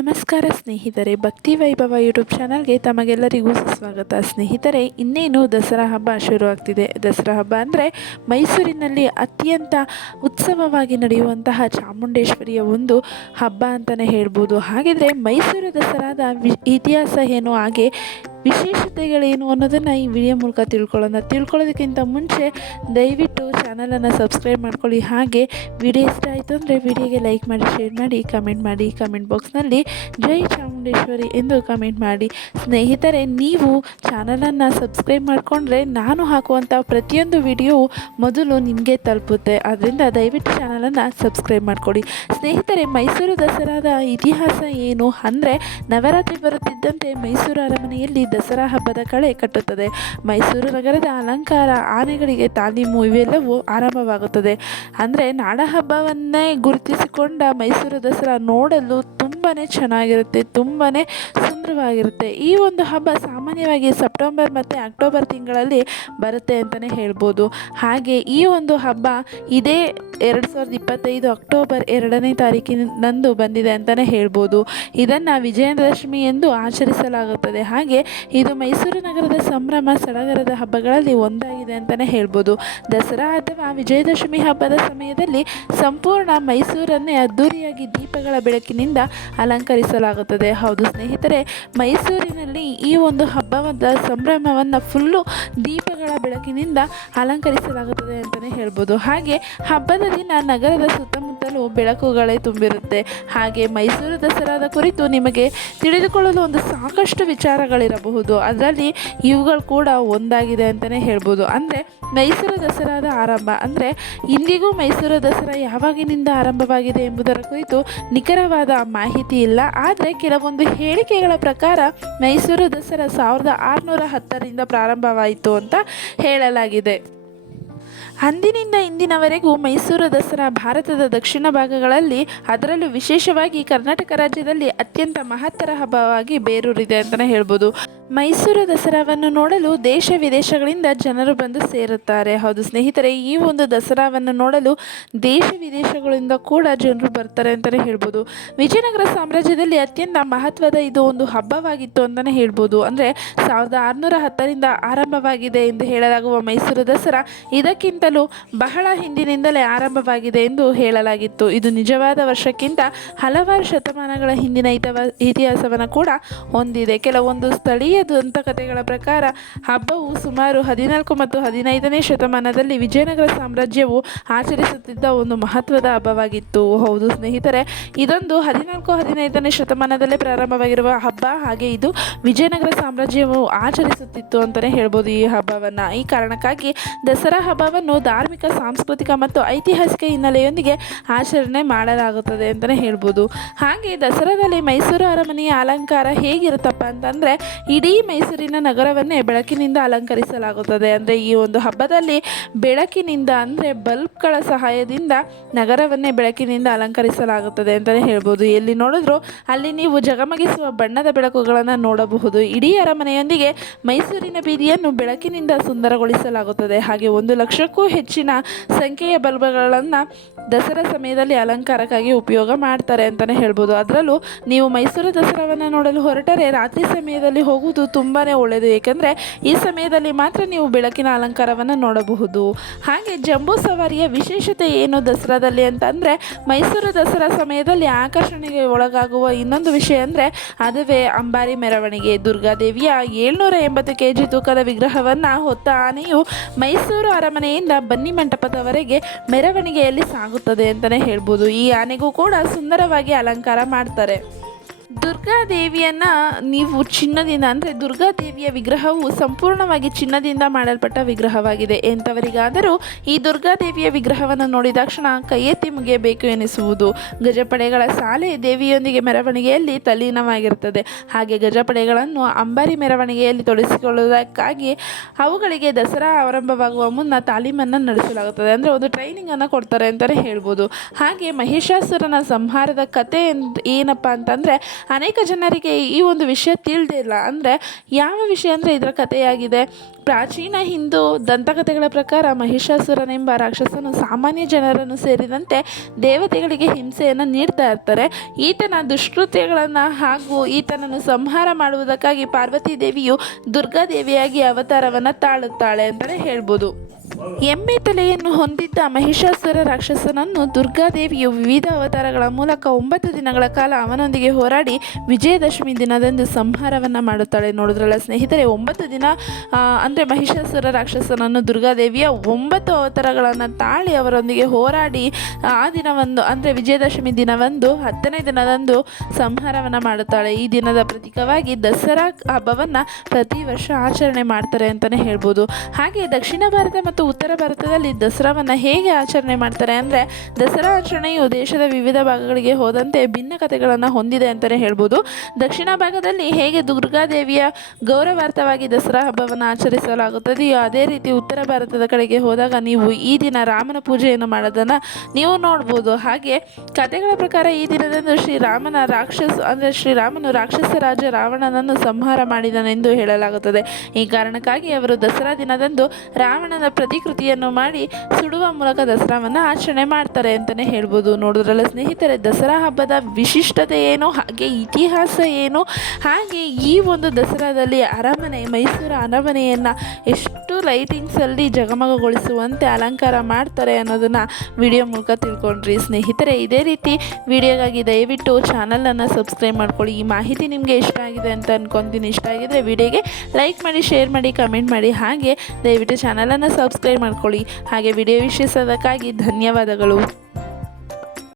ನಮಸ್ಕಾರ ಸ್ನೇಹಿತರೆ, ಭಕ್ತಿ ವೈಭವ ಯೂಟ್ಯೂಬ್ ಚಾನಲ್ಗೆ ತಮಗೆಲ್ಲರಿಗೂ ಸುಸ್ವಾಗತ. ಸ್ನೇಹಿತರೆ, ಇನ್ನೇನು ದಸರಾ ಹಬ್ಬ ಶುರುವಾಗ್ತಿದೆ ದಸರಾ ಹಬ್ಬ ಅಂದರೆ ಮೈಸೂರಿನಲ್ಲಿ ಅತ್ಯಂತ ಉತ್ಸವವಾಗಿ ನಡೆಯುವಂತಹ ಚಾಮುಂಡೇಶ್ವರಿಯ ಒಂದು ಹಬ್ಬ ಅಂತಲೇ ಹೇಳ್ಬೋದು. ಹಾಗಿದ್ರೆ ಮೈಸೂರು ದಸರಾದ ಇತಿಹಾಸ ಏನು ಹಾಗೆ ವಿಶೇಷತೆಗಳೇನು ಅನ್ನೋದನ್ನು ಈ ವಿಡಿಯೋ ಮೂಲಕ ತಿಳ್ಕೊಳ್ಳೋಣ. ತಿಳ್ಕೊಳ್ಳೋದಕ್ಕಿಂತ ಮುಂಚೆ ದಯವಿಟ್ಟು ಚಾನಲನ್ನು ಸಬ್ಸ್ಕ್ರೈಬ್ ಮಾಡ್ಕೊಳ್ಳಿ. ಹಾಗೆ ವಿಡಿಯೋ ಇಷ್ಟ ಆಯಿತು ಅಂದರೆ ವಿಡಿಯೋಗೆ ಲೈಕ್ ಮಾಡಿ ಶೇರ್ ಮಾಡಿ ಕಮೆಂಟ್ ಮಾಡಿ ಕಮೆಂಟ್ ಬಾಕ್ಸ್ನಲ್ಲಿ ಜೈ ಚಾಮುಂಡೇಶ್ವರಿ ಎಂದು ಕಮೆಂಟ್ ಮಾಡಿ. ಸ್ನೇಹಿತರೆ, ನೀವು ಚಾನಲನ್ನು ಸಬ್ಸ್ಕ್ರೈಬ್ ಮಾಡಿಕೊಂಡ್ರೆ ನಾನು ಹಾಕುವಂಥ ಪ್ರತಿಯೊಂದು ವಿಡಿಯೋ ಮೊದಲು ನಿಮಗೆ ತಲುಪುತ್ತೆ. ಆದ್ದರಿಂದ ದಯವಿಟ್ಟು ಚಾನಲನ್ನು ಸಬ್ಸ್ಕ್ರೈಬ್ ಮಾಡಿಕೊಡಿ ಸ್ನೇಹಿತರೆ, ಮೈಸೂರು ದಸರಾದ ಇತಿಹಾಸ ಏನು ಅಂದರೆ ನವರಾತ್ರಿ ಬರುತ್ತಿದ್ದಂತೆ ಮೈಸೂರು ಅರಮನೆಯಲ್ಲಿ ದಸರಾ ಹಬ್ಬದ ಕಳೆ ಕಟ್ಟುತ್ತದೆ. ಮೈಸೂರು ನಗರದ ಅಲಂಕಾರ, ಆನೆಗಳಿಗೆ ತಾಲೀಮು ಇವೆಲ್ಲವೂ ಆರಂಭವಾಗುತ್ತದೆ. ಅಂದರೆ ನಾಡ ಹಬ್ಬವನ್ನೇ ಗುರುತಿಸಿಕೊಂಡ ಮೈಸೂರು ದಸರಾ ನೋಡಲು ತುಂಬಾ ಚೆನ್ನಾಗಿರುತ್ತೆ. ತುಂಬಾ ಸುಂದರವಾಗಿರುತ್ತೆ ಈ ಒಂದು ಹಬ್ಬ ಸಾಮಾನ್ಯವಾಗಿ ಸೆಪ್ಟೆಂಬರ್ ಮತ್ತು ಅಕ್ಟೋಬರ್ ತಿಂಗಳಲ್ಲಿ ಬರುತ್ತೆ ಅಂತಲೇ ಹೇಳ್ಬೋದು. ಹಾಗೆ ಈ ಒಂದು ಹಬ್ಬ ಇದೇ ಎರಡು ಸಾವಿರದ ಇಪ್ಪತ್ತೈದು ಅಕ್ಟೋಬರ್ ಎರಡನೇ ತಾರೀಕಿನಂದು ಬಂದಿದೆ ಅಂತಲೇ ಹೇಳ್ಬೋದು. ಇದನ್ನು ವಿಜಯದಶಮಿ ಎಂದು ಆಚರಿಸಲಾಗುತ್ತದೆ. ಹಾಗೆ ಇದು ಮೈಸೂರು ನಗರದ ಸಂಭ್ರಮ ಸಡಗರದ ಹಬ್ಬಗಳಲ್ಲಿ ಒಂದಾಗಿದೆ ಅಂತಲೇ ಹೇಳ್ಬೋದು. ದಸರಾ ಅಥವಾ ವಿಜಯದಶಮಿ ಹಬ್ಬದ ಸಮಯದಲ್ಲಿ ಸಂಪೂರ್ಣ ಮೈಸೂರನ್ನೇ ಅದ್ದೂರಿಯಾಗಿ ದೀಪಗಳ ಬೆಳಕಿನಿಂದ ಅಲಂಕರಿಸಲಾಗುತ್ತದೆ. ಹೌದು ಸ್ನೇಹಿತರೆ ಮೈಸೂರಿನಲ್ಲಿ ಈ ಒಂದು ಹಬ್ಬವಾದ ಸಂಭ್ರಮವನ್ನು ಫುಲ್ಲು ದೀಪಗಳ ಬೆಳಕಿನಿಂದ ಅಲಂಕರಿಸಲಾಗುತ್ತದೆ ಅಂತಲೇ ಹೇಳ್ಬೋದು. ಹಾಗೆ ಹಬ್ಬದ ದಿನ ನಗರದ ಸುತ್ತಮುತ್ತಲೂ ಬೆಳಕುಗಳೇ ತುಂಬಿರುತ್ತೆ. ಹಾಗೆ ಮೈಸೂರು ದಸರಾದ ಕುರಿತು ನಿಮಗೆ ತಿಳಿದುಕೊಳ್ಳಲು ಒಂದು ಸಾಕಷ್ಟು ವಿಚಾರಗಳಿರಬಹುದು. ಅದರಲ್ಲಿ ಇವುಗಳು ಕೂಡ ಒಂದಾಗಿದೆ ಅಂತಲೇ ಹೇಳ್ಬೋದು. ಅಂದರೆ ಮೈಸೂರು ದಸರಾದ ಆರಂಭ, ಅಂದರೆ ಇಂದಿಗೂ ಮೈಸೂರು ದಸರಾ ಯಾವಾಗಿನಿಂದ ಆರಂಭವಾಗಿದೆ ಎಂಬುದರ ಕುರಿತು ನಿಖರವಾದ ಮಾಹಿತಿ ಇಲ್ಲ. ಆದರೆ ಕೆಲವೊಂದು ಹೇಳಿಕೆಗಳ ಪ್ರಕಾರ ಮೈಸೂರು ದಸರಾ ಸಾವಿರದ ಆರುನೂರ ಹತ್ತರಿಂದ ಪ್ರಾರಂಭವಾಯಿತು ಅಂತ ಹೇಳಲಾಗಿದೆ. ಅಂದಿನಿಂದ ಇಂದಿನವರೆಗೂ ಮೈಸೂರು ದಸರಾ ಭಾರತದ ದಕ್ಷಿಣ ಭಾಗಗಳಲ್ಲಿ ಅದರಲ್ಲೂ ವಿಶೇಷವಾಗಿ ಕರ್ನಾಟಕ ರಾಜ್ಯದಲ್ಲಿ ಅತ್ಯಂತ ಮಹತ್ತರ ಹಬ್ಬವಾಗಿ ಬೇರೂರಿದೆ ಅಂತಲೇ ಹೇಳ್ಬೋದು. ಮೈಸೂರು ದಸರಾವನ್ನು ನೋಡಲು ದೇಶ ವಿದೇಶಗಳಿಂದ ಜನರು ಬಂದು ಸೇರುತ್ತಾರೆ. ಹೌದು ಸ್ನೇಹಿತರೆ, ಈ ಒಂದು ದಸರಾವನ್ನು ನೋಡಲು ದೇಶ ವಿದೇಶಗಳಿಂದ ಕೂಡ ಜನರು ಬರ್ತಾರೆ ಅಂತಲೇ ಹೇಳ್ಬೋದು. ವಿಜಯನಗರ ಸಾಮ್ರಾಜ್ಯದಲ್ಲಿ ಅತ್ಯಂತ ಮಹತ್ವದ ಇದು ಒಂದು ಹಬ್ಬವಾಗಿತ್ತು ಅಂತಲೇ ಹೇಳ್ಬೋದು. ಅಂದರೆ ಸಾವಿರದ ಆರುನೂರ ಹತ್ತರಿಂದ ಆರಂಭವಾಗಿದೆ ಎಂದು ಹೇಳಲಾಗುವ ಮೈಸೂರು ದಸರಾ ಇದಕ್ಕಿಂತಲೂ ಬಹಳ ಹಿಂದಿನಿಂದಲೇ ಆರಂಭವಾಗಿದೆ ಎಂದು ಹೇಳಲಾಗಿತ್ತು. ಇದು ನಿಜವಾದ ವರ್ಷಕ್ಕಿಂತ ಹಲವಾರು ಶತಮಾನಗಳ ಹಿಂದಿನ ಇತವ ಇತಿಹಾಸವನ್ನು ಕೂಡ ಹೊಂದಿದೆ. ಕೆಲವೊಂದು ಸ್ಥಳೀಯ ದಂತಕಥೆಗಳ ಪ್ರಕಾರ ಹಬ್ಬವು ಸುಮಾರು ಹದಿನಾಲ್ಕು ಮತ್ತು ಹದಿನೈದನೇ ಶತಮಾನದಲ್ಲಿ ವಿಜಯನಗರ ಸಾಮ್ರಾಜ್ಯವು ಆಚರಿಸುತ್ತಿದ್ದ ಒಂದು ಮಹತ್ವದ ಹಬ್ಬವಾಗಿತ್ತು. ಹೌದು ಸ್ನೇಹಿತರೆ, ಇದೊಂದು ಹದಿನಾಲ್ಕು ಹದಿನೈದನೇ ಶತಮಾನದಲ್ಲೇ ಪ್ರಾರಂಭವಾಗಿರುವ ಹಬ್ಬ. ಹಾಗೆ ಇದು ವಿಜಯನಗರ ಸಾಮ್ರಾಜ್ಯವು ಆಚರಿಸುತ್ತಿತ್ತು ಅಂತಲೇ ಹೇಳ್ಬೋದು ಈ ಹಬ್ಬವನ್ನು. ಈ ಕಾರಣಕ್ಕಾಗಿ ದಸರಾ ಹಬ್ಬವನ್ನು ಧಾರ್ಮಿಕ, ಸಾಂಸ್ಕೃತಿಕ ಮತ್ತು ಐತಿಹಾಸಿಕ ಹಿನ್ನೆಲೆಯೊಂದಿಗೆ ಆಚರಣೆ ಮಾಡಲಾಗುತ್ತದೆ ಅಂತಲೇ ಹೇಳ್ಬೋದು. ಹಾಗೆ ದಸರಾದಲ್ಲಿ ಮೈಸೂರು ಅರಮನೆಯ ಅಲಂಕಾರ ಹೇಗಿರುತ್ತಪ್ಪ ಅಂತಂದರೆ, ಇಡೀ ಮೈಸೂರಿನ ನಗರವನ್ನೇ ಬೆಳಕಿನಿಂದ ಅಲಂಕರಿಸಲಾಗುತ್ತದೆ. ಅಂದರೆ ಈ ಒಂದು ಹಬ್ಬದಲ್ಲಿ ಬೆಳಕಿನಿಂದ ಅಂದರೆ ಬಲ್ಬ್ಗಳ ಸಹಾಯದಿಂದ ನಗರವನ್ನೇ ಬೆಳಕಿನಿಂದ ಅಲಂಕರಿಸಲಾಗುತ್ತದೆ ಅಂತಲೇ ಹೇಳ್ಬೋದು. ಎಲ್ಲಿ ನೋಡಿದ್ರು ಅಲ್ಲಿ ನೀವು ಜಗಮಗಿಸುವ ಬಣ್ಣದ ಬೆಳಕುಗಳನ್ನು ನೋಡಬಹುದು. ಇಡೀ ಅರಮನೆಯೊಂದಿಗೆ ಮೈಸೂರಿನ ಬೀದಿಯನ್ನು ಬೆಳಕಿನಿಂದ ಸುಂದರಗೊಳಿಸಲಾಗುತ್ತದೆ. ಹಾಗೆ ಒಂದು ಲಕ್ಷಕ್ಕೂ ಹೆಚ್ಚಿನ ಸಂಖ್ಯೆಯ ಬಲ್ಬ್ಗಳನ್ನು ದಸರಾ ಸಮಯದಲ್ಲಿ ಅಲಂಕಾರಕ್ಕಾಗಿ ಉಪಯೋಗ ಮಾಡ್ತಾರೆ ಅಂತಲೇ ಹೇಳ್ಬೋದು. ಅದರಲ್ಲೂ ನೀವು ಮೈಸೂರು ದಸರಾವನ್ನು ನೋಡಲು ಹೊರಟರೆ ರಾತ್ರಿ ಸಮಯದಲ್ಲಿ ಹೋಗುವುದು ತುಂಬಾ ಒಳ್ಳೆಯದು ಏಕೆಂದರೆ ಈ ಸಮಯದಲ್ಲಿ ಮಾತ್ರ ನೀವು ಬೆಳಕಿನ ಅಲಂಕಾರವನ್ನು ನೋಡಬಹುದು. ಹಾಗೆ ಜಂಬೂ ಸವಾರಿಯ ವಿಶೇಷತೆ ಏನು ದಸರಾದಲ್ಲಿ ಅಂತಂದರೆ, ಮೈಸೂರು ದಸರಾ ಸಮಯದಲ್ಲಿ ಆಕರ್ಷಣೆಗೆ ಒಳಗಾಗುವ ಇನ್ನೊಂದು ವಿಷಯ ಅಂದರೆ, ಅದುವೇ ಅಂಬಾರಿ ಮೆರವಣಿಗೆ. ದುರ್ಗಾದೇವಿಯ ಏಳ್ನೂರ ಎಂಬತ್ತು ಕೆ ಜಿ ತೂಕದ ವಿಗ್ರಹವನ್ನು ಹೊತ್ತ ಆನೆಯು ಮೈಸೂರು ಅರಮನೆಯಿಂದ ಬನ್ನಿ ಮಂಟಪದವರೆಗೆ ಮೆರವಣಿಗೆಯಲ್ಲಿ ಸಾಗುತ್ತದೆ ಅಂತಲೇ ಹೇಳ್ಬೋದು. ಈ ಆನೆಗೂ ಕೂಡ ಸುಂದರವಾಗಿ ಅಲಂಕಾರ ಮಾಡ್ತಾರೆ. ದುರ್ಗಾದೇವಿಯನ್ನು ನೀವು ಚಿನ್ನದಿಂದ, ಅಂದರೆ ದುರ್ಗಾದೇವಿಯ ವಿಗ್ರಹವು ಸಂಪೂರ್ಣವಾಗಿ ಚಿನ್ನದಿಂದ ಮಾಡಲ್ಪಟ್ಟ ವಿಗ್ರಹವಾಗಿದೆ. ಎಂಥವರಿಗಾದರೂ ಈ ದುರ್ಗಾದೇವಿಯ ವಿಗ್ರಹವನ್ನು ನೋಡಿದ ತಕ್ಷಣ ಕೈಯೆತ್ತಿ ಮುಗಿಯಬೇಕು ಎನಿಸುವುದು. ಗಜಪಡೆಗಳ ಸಾಲೆ ದೇವಿಯೊಂದಿಗೆ ಮೆರವಣಿಗೆಯಲ್ಲಿ ತಲ್ಲೀನವಾಗಿರುತ್ತದೆ. ಹಾಗೆ ಗಜಪಡೆಗಳನ್ನು ಅಂಬಾರಿ ಮೆರವಣಿಗೆಯಲ್ಲಿ ತೊಡಗಿಸಿಕೊಳ್ಳುವುದಕ್ಕಾಗಿ ಅವುಗಳಿಗೆ ದಸರಾ ಆರಂಭವಾಗುವ ಮುನ್ನ ತಾಲೀಮನ್ನು ನಡೆಸಲಾಗುತ್ತದೆ. ಅಂದರೆ ಒಂದು ಟ್ರೈನಿಂಗನ್ನು ಕೊಡ್ತಾರೆ ಅಂತಲೇ ಹೇಳ್ಬೋದು. ಹಾಗೆ ಮಹಿಷಾಸುರನ ಸಂಹಾರದ ಕತೆ ಏನಪ್ಪ ಅಂತಂದರೆ, ಅನೇಕ ಅನೇಕ ಜನರಿಗೆ ಈ ಒಂದು ವಿಷಯ ತಿಳಿದೇ ಇಲ್ಲ. ಅಂದರೆ ಯಾವ ವಿಷಯ ಅಂದರೆ ಇದರ ಕಥೆಯಾಗಿದೆ. ಪ್ರಾಚೀನ ಹಿಂದೂ ದಂತಕಥೆಗಳ ಪ್ರಕಾರ ಮಹಿಷಾಸುರನೆಂಬ ರಾಕ್ಷಸನು ಸಾಮಾನ್ಯ ಜನರನ್ನು ಸೇರಿದಂತೆ ದೇವತೆಗಳಿಗೆ ಹಿಂಸೆಯನ್ನು ನೀಡ್ತಾ ಇರ್ತಾರೆ. ಈತನ ದುಷ್ಕೃತ್ಯಗಳನ್ನು ಹಾಗೂ ಈತನನ್ನು ಸಂಹಾರ ಮಾಡುವುದಕ್ಕಾಗಿ ಪಾರ್ವತಿ ದೇವಿಯು ದುರ್ಗಾದೇವಿಯಾಗಿ ಅವತಾರವನ್ನು ತಾಳುತ್ತಾಳೆ ಅಂತಲೇ ಹೇಳ್ಬೋದು. ಎಮ್ಮೆ ತಲೆಯನ್ನು ಹೊಂದಿದ್ದ ಮಹಿಷಾಸುರ ರಾಕ್ಷಸನನ್ನು ದುರ್ಗಾದೇವಿಯು ವಿವಿಧ ಅವತಾರಗಳ ಮೂಲಕ ಒಂಬತ್ತು ದಿನಗಳ ಕಾಲ ಅವನೊಂದಿಗೆ ಹೋರಾಡಿ ವಿಜಯದಶಮಿ ದಿನದಂದು ಸಂಹಾರವನ್ನು ಮಾಡುತ್ತಾಳೆ. ನೋಡಿದ್ರಲ್ಲ ಸ್ನೇಹಿತರೆ, ಒಂಬತ್ತು ದಿನ ಅಂದರೆ ಮಹಿಷಾಸುರ ರಾಕ್ಷಸನನ್ನು ದುರ್ಗಾದೇವಿಯ ಒಂಬತ್ತು ಅವತಾರಗಳನ್ನು ತಾಳಿ ಅವರೊಂದಿಗೆ ಹೋರಾಡಿ, ಆ ದಿನವೊಂದು, ಅಂದರೆ ವಿಜಯದಶಮಿ ದಿನವಂದು, ಹತ್ತನೇ ದಿನದಂದು ಸಂಹಾರವನ್ನು ಮಾಡುತ್ತಾಳೆ. ಈ ದಿನದ ಪ್ರತೀಕವಾಗಿ ದಸರಾ ಹಬ್ಬವನ್ನು ಪ್ರತಿ ವರ್ಷ ಆಚರಣೆ ಮಾಡ್ತಾರೆ ಅಂತಲೇ ಹೇಳ್ಬೋದು. ಹಾಗೆ ದಕ್ಷಿಣ ಭಾರತ ಮತ್ತು ಉತ್ತರ ಭಾರತದಲ್ಲಿ ದಸರಾವನ್ನು ಹೇಗೆ ಆಚರಣೆ ಮಾಡ್ತಾರೆ ಅಂದರೆ, ದಸರಾ ಆಚರಣೆಯು ದೇಶದ ವಿವಿಧ ಭಾಗಗಳಿಗೆ ಹೋದಂತೆ ಭಿನ್ನ ಕಥೆಗಳನ್ನು ಹೊಂದಿದೆ ಅಂತಲೇ ಹೇಳ್ಬೋದು. ದಕ್ಷಿಣ ಭಾಗದಲ್ಲಿ ಹೇಗೆ ದುರ್ಗಾದೇವಿಯ ಗೌರವಾರ್ಥವಾಗಿ ದಸರಾ ಹಬ್ಬವನ್ನು ಆಚರಿಸಲಾಗುತ್ತದೆಯೋ ಅದೇ ರೀತಿ ಉತ್ತರ ಭಾರತದ ಕಡೆಗೆ ಹೋದಾಗ ನೀವು ಈ ದಿನ ರಾಮನ ಪೂಜೆಯನ್ನು ಮಾಡೋದನ್ನು ನೀವು ನೋಡ್ಬೋದು. ಹಾಗೆ ಕಥೆಗಳ ಪ್ರಕಾರ ಈ ದಿನದಂದು ಶ್ರೀರಾಮನ ರಾಕ್ಷಸ, ಅಂದರೆ ಶ್ರೀರಾಮನು ರಾಕ್ಷಸ ರಾಜ ರಾವಣನನ್ನು ಸಂಹಾರ ಮಾಡಿದನೆಂದು ಹೇಳಲಾಗುತ್ತದೆ. ಈ ಕಾರಣಕ್ಕಾಗಿ ಅವರು ದಸರಾ ದಿನದಂದು ರಾವಣನ ಪ್ರತಿಕೃತಿಯನ್ನು ಮಾಡಿ ಸುಡುವ ಮೂಲಕ ದಸರಾವನ್ನು ಆಚರಣೆ ಮಾಡ್ತಾರೆ ಅಂತಲೇ ಹೇಳ್ಬೋದು. ನೋಡೋದ್ರಲ್ಲ ಸ್ನೇಹಿತರೆ, ದಸರಾ ಹಬ್ಬದ ವಿಶಿಷ್ಟತೆ ಏನು, ಹಾಗೆ ಇತಿಹಾಸ ಏನು, ಹಾಗೆ ಈ ಒಂದು ದಸರಾದಲ್ಲಿ ಅರಮನೆ, ಮೈಸೂರು ಅರಮನೆಯನ್ನು ಎಷ್ಟು ಲೈಟಿಂಗ್ಸಲ್ಲಿ ಜಗಮಗಗೊಳಿಸುವಂತೆ ಅಲಂಕಾರ ಮಾಡ್ತಾರೆ ಅನ್ನೋದನ್ನು ವಿಡಿಯೋ ಮೂಲಕ ತಿಳ್ಕೊಂಡ್ರಿ. ಸ್ನೇಹಿತರೆ, ಇದೇ ರೀತಿ ವಿಡಿಯೋಗಾಗಿ ದಯವಿಟ್ಟು ಚಾನಲನ್ನು ಸಬ್ಸ್ಕ್ರೈಬ್ ಮಾಡ್ಕೊಳ್ಳಿ. ಈ ಮಾಹಿತಿ ನಿಮಗೆ ಇಷ್ಟ ಆಗಿದೆ ಅಂತ ಅನ್ಕೊಂತೀನಿ. ಇಷ್ಟ ಆಗಿದ್ರೆ ವಿಡಿಯೋಗೆ ಲೈಕ್ ಮಾಡಿ, ಶೇರ್ ಮಾಡಿ, ಕಮೆಂಟ್ ಮಾಡಿ. ಹಾಗೆ ದಯವಿಟ್ಟು ಚಾನಲನ್ನು ಸಬ್ಸ್ಕ್ರೈಬ್ ಮಾಡ್ಕೊಳ್ಳಿ. ಹಾಗೆ ವಿಡಿಯೋ ವೀಕ್ಷಿಸೋದಕ್ಕಾಗಿ ಧನ್ಯವಾದಗಳು.